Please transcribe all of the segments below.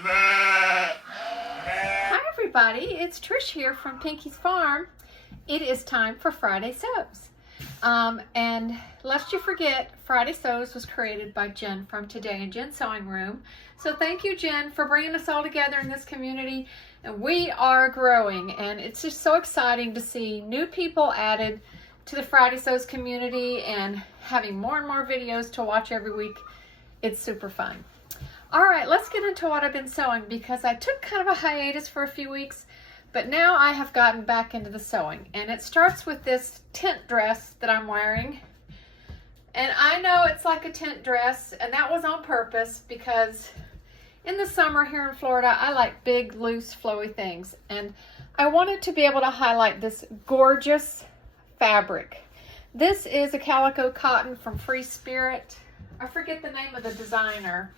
Hi everybody, it's Trish here from Pinky's Farm. It is time for Friday Sews. And lest you forget, Friday Sews was created by Jen from Today in Jen's Sewing Room. So thank you, Jen, for bringing us all together in this community. And we are growing, and it's just so exciting to see new people added to the Friday Sews community and having more and more videos to watch every week. It's super fun. All right, let's get into what I've been sewing, because I took kind of a hiatus for a few weeks, but now I have gotten back into the sewing. And it starts with this tent dress that I'm wearing. And I know it's like a tent dress, and that was on purpose because in the summer here in Florida, I like big, loose, flowy things. And I wanted to be able to highlight this gorgeous fabric. This is a calico cotton from Free Spirit. I forget the name of the designer.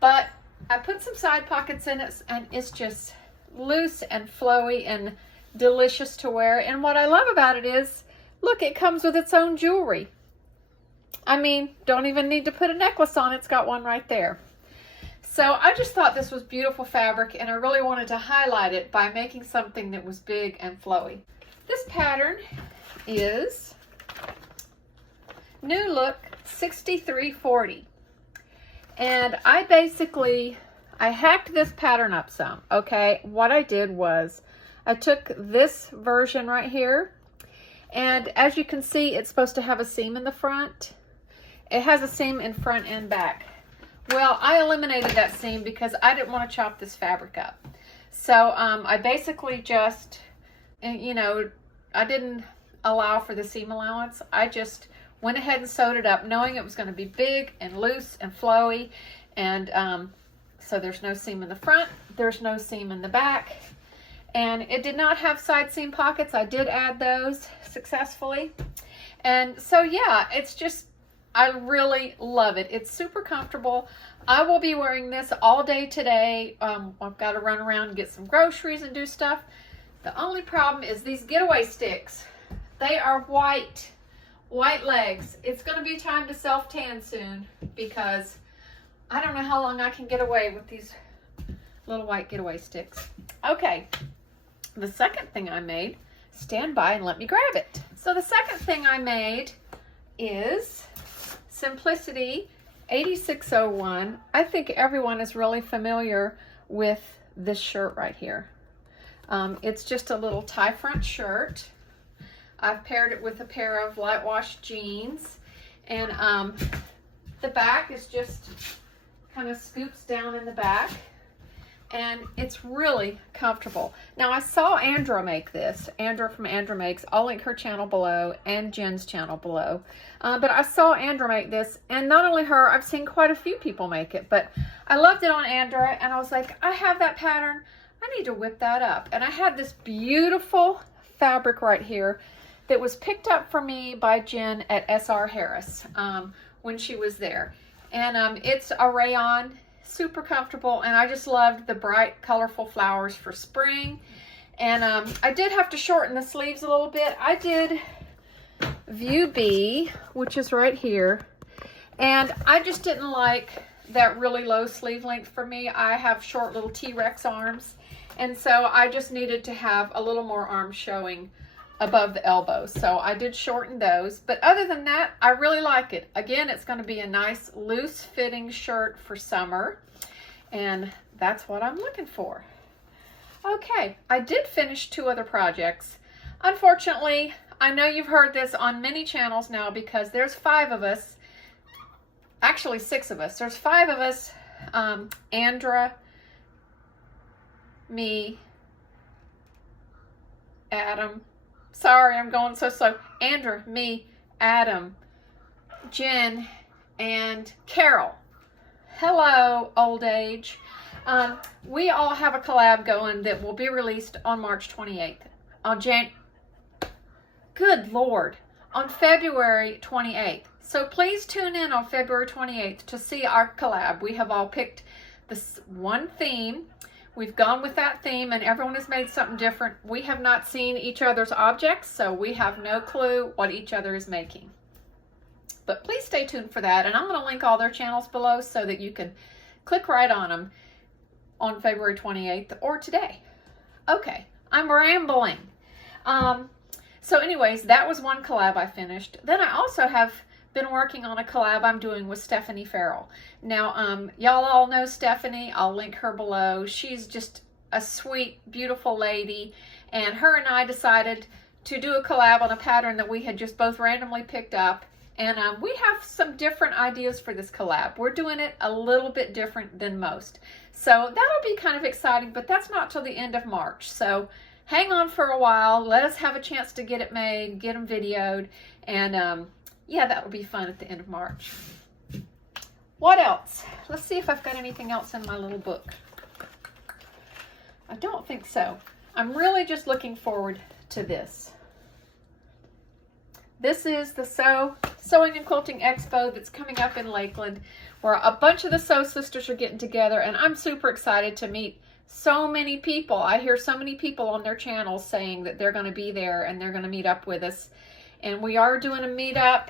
But I put some side pockets in it, and it's just loose and flowy and delicious to wear. And what I love about it is, look, it comes with its own jewelry. I mean, don't even need to put a necklace on. It's got one right there. So I just thought this was beautiful fabric, and I really wanted to highlight it by making something that was big and flowy. This pattern is New Look 6340. And I hacked this pattern up some, okay? What I did was I took this version right here, and as you can see, it's supposed to have a seam in the front. It has a seam in front and back. Well, I eliminated that seam because I didn't want to chop this fabric up. So I basically just, you know, I didn't allow for the seam allowance. I just went ahead and sewed it up, knowing it was going to be big and loose and flowy. And so there's no seam in the front, there's no seam in the back. And it did not have side seam pockets. I did add those successfully. And so yeah, it's just, I really love it. It's super comfortable. I will be wearing this all day today. I've got to run around and get some groceries and do stuff. The only problem is these getaway sticks. They are white legs. It's going to be time to self-tan soon, because I don't know how long I can get away with these little white getaway sticks. Okay, the second thing I made, stand by and let me grab it. So the second thing I made is Simplicity 8601. I think everyone is really familiar with this shirt right here. It's just a little tie front shirt. I've paired it with a pair of light wash jeans, and the back is just kind of scoops down in the back, and it's really comfortable. Now, I saw Andra make this. Andra from Andra Makes. I'll link her channel below and Jen's channel below. But I saw Andra make this, and not only her, I've seen quite a few people make it, but I loved it on Andra, and I was like, I have that pattern. I need to whip that up. And I had this beautiful fabric right here that was picked up for me by Jen at SR Harris when she was there. And it's a rayon, super comfortable, and I just loved the bright, colorful flowers for spring. And I did have to shorten the sleeves a little bit. I did View B, which is right here, and I just didn't like that really low sleeve length for me. I have short little T-Rex arms, and so I just needed to have a little more arm showing above the elbows. So I did shorten those, but other than that, I really like it. Again, it's going to be a nice loose fitting shirt for summer, and that's what I'm looking for. Okay, I did finish 2 other projects. Unfortunately, I know you've heard this on many channels now, because there's 5 of us, actually 6 of us. There's 5 of us, Andra, me, Adam, sorry, I'm going so slow. Andra, me, Adam, Jen, and Carol. Hello, old age. We all have a collab going that will be released on March 28th. Good Lord. On February 28th. So please tune in on February 28th to see our collab. We have all picked this one theme. We've gone with that theme, and everyone has made something different. We have not seen each other's objects, so we have no clue what each other is making. But please stay tuned for that, and I'm going to link all their channels below so that you can click right on them. on February 28th or today. Okay, I'm rambling. So anyways, that was one collab I finished. Then I also have been working on a collab I'm doing with Stephanie Farrell. Now, y'all all know Stephanie. I'll link her below. She's just a sweet, beautiful lady. And her and I decided to do a collab on a pattern that we had just both randomly picked up. And we have some different ideas for this collab. We're doing it a little bit different than most. So that'll be kind of exciting, but that's not till the end of March. So hang on for a while. Let us have a chance to get it made, get them videoed. And yeah, that will be fun at the end of March. What else? Let's see if I've got anything else in my little book. I don't think so. I'm really just looking forward to this. This is the Sewing and Quilting Expo that's coming up in Lakeland, where a bunch of the Sew Sisters are getting together, and I'm super excited to meet so many people. I hear so many people on their channels saying that they're going to be there and they're going to meet up with us. And we are doing a meetup.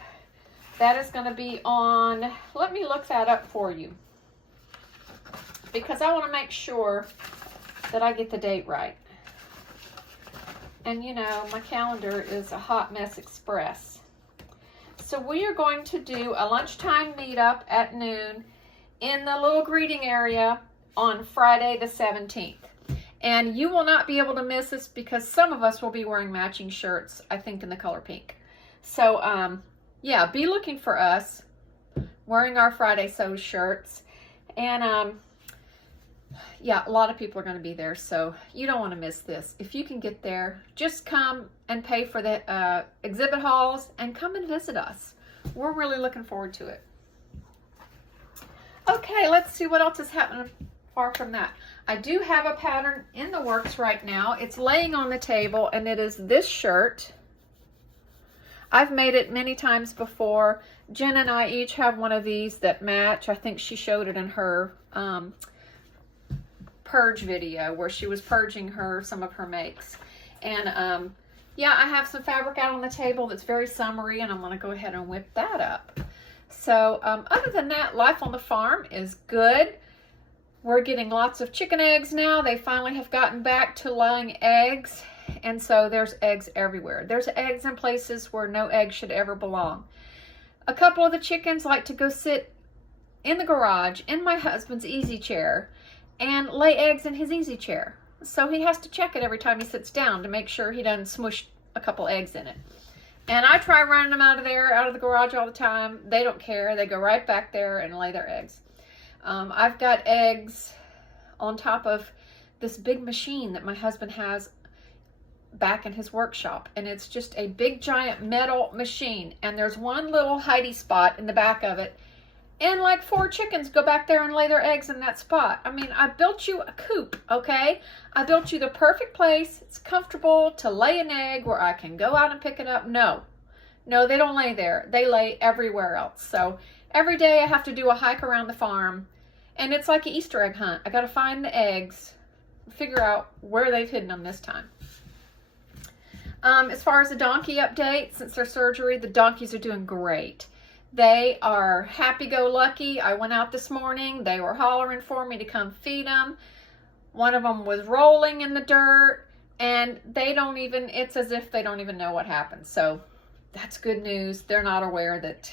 That is going to be on, let me look that up for you, because I want to make sure that I get the date right. And you know, my calendar is a hot mess express. So we are going to do a lunchtime meetup at noon in the little greeting area on Friday the 17th. And you will not be able to miss this because some of us will be wearing matching shirts, I think in the color pink. So yeah, be looking for us wearing our Friday Sew shirts. And yeah, a lot of people are going to be there, so you don't want to miss this. If you can get there, just come and pay for the exhibit halls and come and visit us. We're really looking forward to it. Okay, let's see what else is happening far from that. I do have a pattern in the works right now. It's laying on the table, and it is this shirt. I've made it many times before. Jen and I each have one of these that match. I think she showed it in her purge video where she was purging some of her makes. And yeah, I have some fabric out on the table that's very summery, and I'm going to go ahead and whip that up. So other than that, life on the farm is good. We're getting lots of chicken eggs now. They finally have gotten back to laying eggs, and so there's eggs everywhere. There's eggs in places where no egg should ever belong. A couple of the chickens like to go sit in the garage in my husband's easy chair and lay eggs in his easy chair. So he has to check it every time he sits down to make sure he doesn't smush a couple eggs in it. And I try running them out of there, out of the garage all the time. They don't care. They go right back there and lay their eggs. I've got eggs on top of this big machine that my husband has back in his workshop. And it's just a big giant metal machine. And there's one little hidey spot in the back of it. And like 4 chickens go back there and lay their eggs in that spot. I mean, I built you a coop, okay? I built you the perfect place. It's comfortable to lay an egg where I can go out and pick it up. No, they don't lay there. They lay everywhere else. So every day I have to do a hike around the farm. And it's like an Easter egg hunt. I got to find the eggs, figure out where they've hidden them this time. As far as the donkey update, since their surgery, the donkeys are doing great. They are happy-go-lucky. I went out this morning. They were hollering for me to come feed them. One of them was rolling in the dirt, and they don't even, it's as if they don't even know what happened. So that's good news. They're not aware that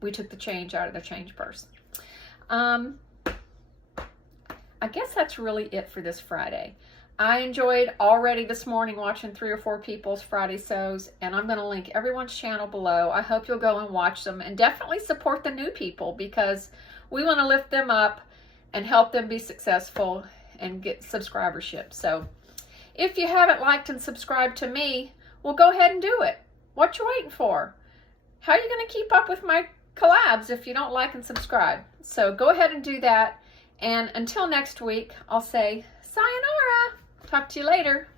we took the change out of their change purse. I guess that's really it for this Friday. I enjoyed already this morning watching 3 or 4 people's Friday sews, and I'm going to link everyone's channel below. I hope you'll go and watch them, and definitely support the new people because we want to lift them up and help them be successful and get subscribership. So if you haven't liked and subscribed to me, well, go ahead and do it. What you waiting for? How are you going to keep up with my collabs if you don't like and subscribe? So go ahead and do that. And until next week, I'll say sayonara. Talk to you later.